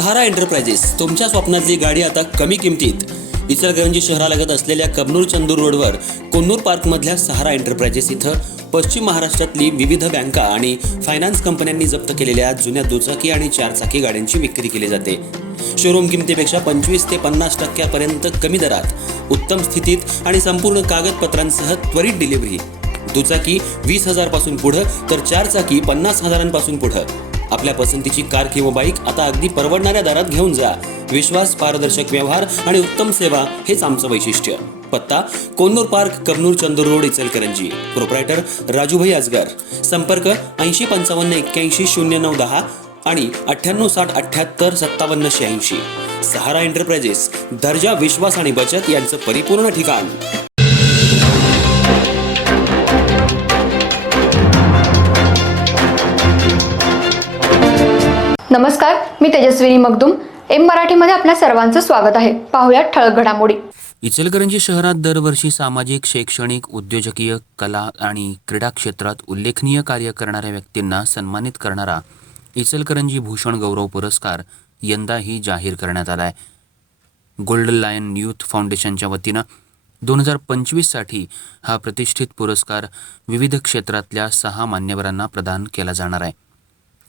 सहारा enterprises, तुमच्या स्वप्नातली गाडी आता कमी किमतीत. इचलकरंजी शहरालगत असलेल्या कबनूर चंदूर रोडवर कोन्नूर पार्कमधल्या सहारा एंटरप्राइजेस इथं पश्चिम महाराष्ट्रातली विविध बँका आणि फायनान्स कंपन्यांनी जप्त केलेल्या जुन्या दुचाकी आणि चारचाकी गाड्यांची विक्री केली जाते. शोरूम किमतीपेक्षा 25 ते 50% कमी दरात, उत्तम स्थितीत आणि संपूर्ण कागदपत्रांसह त्वरित डिलिव्हरी. दुचाकी 20,000 पासून पुढं तर चारचाकी 50,000 पुढं. आपल्या पसंतीची कार किंवा बाईक आता अगदी परवडणाऱ्या दरात घेऊन जा. विश्वास, पारदर्शक व्यवहार आणि उत्तम सेवा हेच आमचं वैशिष्ट्य. पत्ता Konnur park, Kabnur Chandur road, Ichalkaranji. Proprietor Rajubhai Ajgar. संपर्क 8055810910 आणि 9860785786. सहारा एंटरप्राइजेस, दर्जा, विश्वास आणि बचत यांचं परिपूर्ण ठिकाण. नमस्कार, मी तेजस्विनी मगदूम. एम मराठीमध्ये आपल्या सर्वांचं स्वागत आहे. पाहूयात ठळक घडामोडी. इचलकरंजी शहरात दरवर्षी सामाजिक, शैक्षणिक, उद्योजकीय, कला आणि क्रीडा क्षेत्रात उल्लेखनीय कार्य करणाऱ्या व्यक्तींना सन्मानित करणारा इचलकरंजी भूषण गौरव पुरस्कार यंदाही जाहीर करण्यात आला आहे. गोल्डन लायन यूथ फाउंडेशनच्या वतीनं 2025साठी हा प्रतिष्ठित पुरस्कार विविध क्षेत्रातल्या 6 मान्यवरांना प्रदान केला जाणार आहे.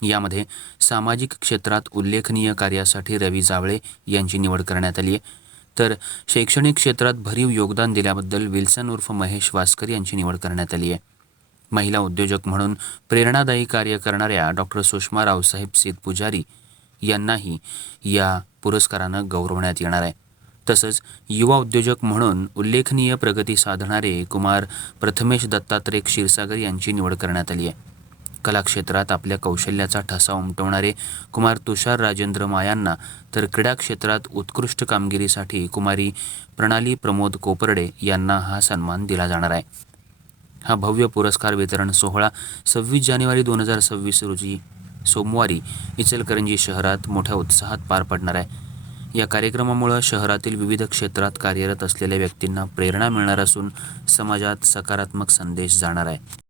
यामध्ये सामाजिक क्षेत्रात उल्लेखनीय कार्यासाठी रवी जावळे यांची निवड करण्यात आली आहे, तर शैक्षणिक क्षेत्रात भरीव योगदान दिल्याबद्दल विल्सन उर्फ महेश वास्कर यांची निवड करण्यात आली आहे. महिला उद्योजक म्हणून प्रेरणादायी कार्य करणाऱ्या डॉक्टर सुषमा रावसाहेब सीत पुजारी यांनाही या पुरस्कारानं गौरवण्यात येणार आहे. तसंच युवा उद्योजक म्हणून उल्लेखनीय प्रगती साधणारे कुमार प्रथमेश दत्तात्रय क्षीरसागर यांची निवड करण्यात आली आहे. कला क्षेत्रात आपल्या कौशल्याचा ठसा उमटवणारे कुमार तुषार राजेंद्र मायांना, तर क्रीडा क्षेत्रात उत्कृष्ट कामगिरीसाठी कुमारी प्रणाली प्रमोद कोपर्डे यांना हा सन्मान दिला जाणार आहे. हा भव्य पुरस्कार वितरण सोहळा 26 जानेवारी 2026 रोजी सोमवारी इचलकरंजी शहरात मोठ्या उत्साहात पार पडणार आहे. या कार्यक्रमामुळे शहरातील विविध क्षेत्रात कार्यरत असलेल्या व्यक्तींना प्रेरणा मिळणार असून समाजात सकारात्मक संदेश जाणार आहे.